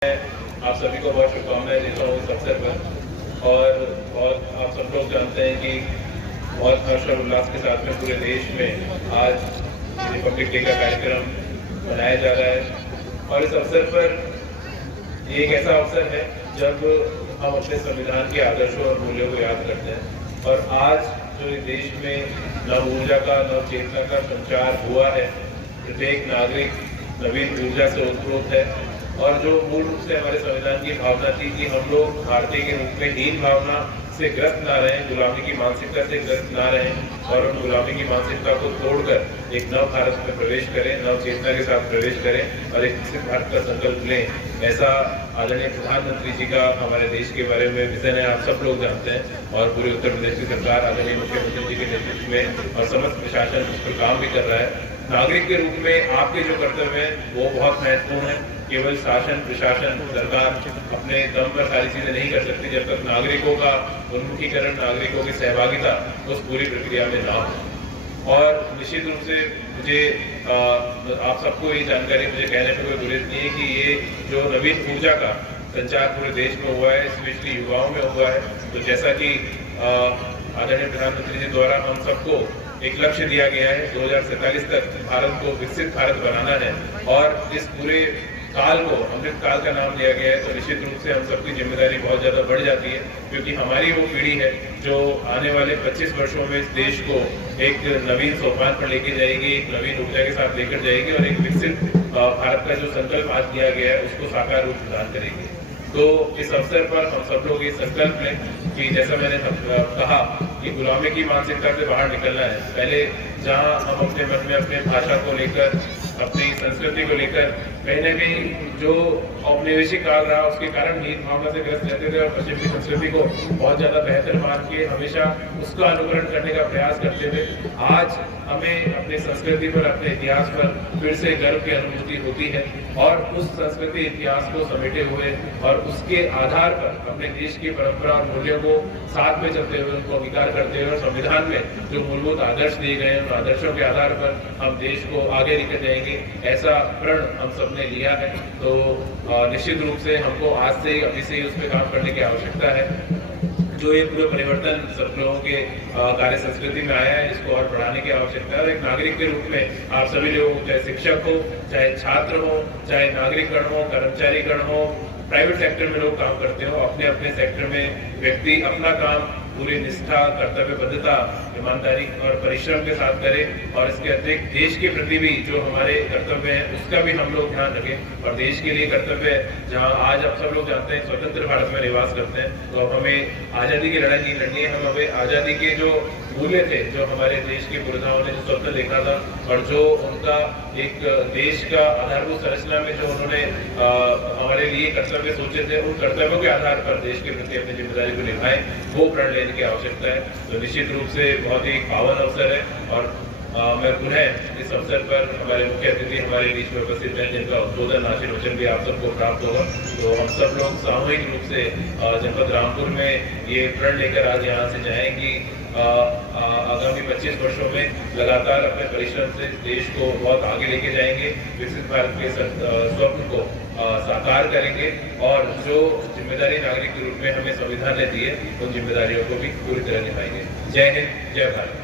आप सभी को बहुत शुभकामनाएं देता हूँ इस अवसर पर। और आप सब लोग जानते हैं कि बहुत हर्ष और उल्लास के साथ में पूरे देश में आज रिपब्लिक डे का कार्यक्रम मनाया जा रहा है। और इस अवसर पर ये एक ऐसा अवसर है जब हम अपने संविधान के आदर्शों और मूल्यों को याद करते हैं। और आज जो इस देश में नव ऊर्जा का, नव चेतना का संचार हुआ है, प्रत्येक नागरिक नवीन ऊर्जा से उत्प्रोत है। और जो मूल रूप से हमारे संविधान की भावना थी कि हम लोग भारतीय के रूप में हीन भावना से ग्रस्त ना रहें, गुलामी की मानसिकता से ग्रस्त ना रहें और उन गुलामी की मानसिकता को तोड़कर एक नव भारत में प्रवेश करें, नव चेतना के साथ प्रवेश करें और एक विकसित भारत का संकल्प लें। ऐसा आदरणीय प्रधानमंत्री जी का हमारे देश के बारे में विजन है, आप सब लोग जानते हैं। और पूरे उत्तर प्रदेश की सरकार आदरणीय मुख्यमंत्री जी के नेतृत्व में और समस्त प्रशासन उस पर काम भी कर रहा है। नागरिक के रूप में आपके जो कर्तव्य हैं वो बहुत महत्वपूर्ण है। केवल शासन, प्रशासन, सरकार अपने दम पर सारी चीजें नहीं कर सकती जब तक नागरिकों का उन्मुखीकरण, नागरिकों की सहभागिता उस पूरी प्रक्रिया में ना हो। और निश्चित रूप से मुझे आप सबको ये जानकारी मुझे कहने में कोई गुरेज नहीं है कि ये जो नवीन ऊर्जा का संचार पूरे देश में हुआ है, स्पेशली युवाओं में हुआ है। तो जैसा कि आदरणीय प्रधानमंत्री जी द्वारा हम सबको एक लक्ष्य दिया गया है, 2047 तक भारत को विकसित भारत बनाना है और इस पूरे काल को अमृत काल का नाम दिया गया है। तो निश्चित रूप से हम सबकी जिम्मेदारी बहुत ज़्यादा बढ़ जाती है, क्योंकि हमारी वो पीढ़ी है जो आने वाले 25 वर्षों में इस देश को एक नवीन सोपान पर लेके जाएगी, एक नवीन ऊर्जा के साथ लेकर जाएगी और एक विकसित भारत का जो संकल्प आज दिया गया है उसको साकार रूप प्रदान करेगी। तो इस अवसर पर हम सब लोग ये संकल्प लें कि जैसा मैंने कहा कि गुलामी की मानसिकता से बाहर निकलना है। पहले जहां हम अपने मन में अपने भाषा को लेकर, अपनी संस्कृति को लेकर कहीं न कहीं जो औपनिवेशिक काल रहा उसके कारण हीन भावना से ग्रस्त रहते थे और पश्चिम की संस्कृति को बहुत ज़्यादा बेहतर मान के हमेशा उसका अनुकरण करने का प्रयास करते थे। आज हमें अपनी संस्कृति पर, अपने इतिहास पर फिर से गर्व की अनुभूति होती है और उस संस्कृति इतिहास को समेटे हुए और उसके आधार पर अपने देश की परंपरा और मूल्यों को साथ में चलते हुए उनको अंगीकार करते हुए और संविधान में जो मूलभूत आदर्श दिए गए हैं उन आदर्शों के आधार पर हम देश को आगे लेकर जाएंगे, ऐसा प्रण हम सबने लिया है। तो निश्चित रूप से हमको आज से अभी से उस पर काम करने की आवश्यकता है। जो ये पूरा परिवर्तन सब लोगों के कार्य संस्कृति में आया है, इसको और बढ़ाने की आवश्यकता है। और एक नागरिक के रूप में आप सभी लोग, चाहे शिक्षक हो, चाहे छात्र हो, चाहे नागरिकगण हो, कर्मचारीगण हो, प्राइवेट सेक्टर में लोग काम करते हो, अपने अपने सेक्टर में व्यक्ति अपना काम पूरी निष्ठा, कर्तव्यबद्धता, ईमानदारी और परिश्रम के साथ करें। और इसके अतिरिक्त देश के प्रति भी जो हमारे कर्तव्य हैं उसका भी हम लोग ध्यान रखें। और देश के लिए कर्तव्य जहां आज आप सब लोग जानते हैं स्वतंत्र भारत में निवास करते हैं, तो अब हमें आज़ादी की लड़ाई लड़नी है। हम हमें आज़ादी के जो मूल्य थे, जो हमारे देश के पुरखाओं ने जो स्वप्न देखा था और जो उनका एक देश का आधारभूत संरचना में जो उन्होंने हमारे लिए कर्तव्य सोचे थे, उन कर्तव्यों के आधार पर देश के प्रति अपनी जिम्मेदारी को निभाएं, वो प्रण लेने की आवश्यकता है। तो निश्चित रूप से बहुत ही पावन अवसर है। और मैं पुनः इस अवसर पर हमारे मुख्य अतिथि हमारे बीच में उपस्थित हैं, जिनका उद्बोधन आशीर्वचन भी आप सबको प्राप्त होगा। तो हम सब लोग सामूहिक रूप से जनपद रामपुर में ये प्रण लेकर आज यहाँ से जाएंगी। आगामी 25 वर्षों में लगातार अपने परिश्रम से देश को बहुत आगे लेके जाएंगे, विकसित भारत के स्वप्न को साकार करेंगे और जो जिम्मेदारी नागरिक के रूप में हमें संविधान ने दी है उन जिम्मेदारियों को भी पूरी तरह निभाएंगे। जय हिंद, जय भारत।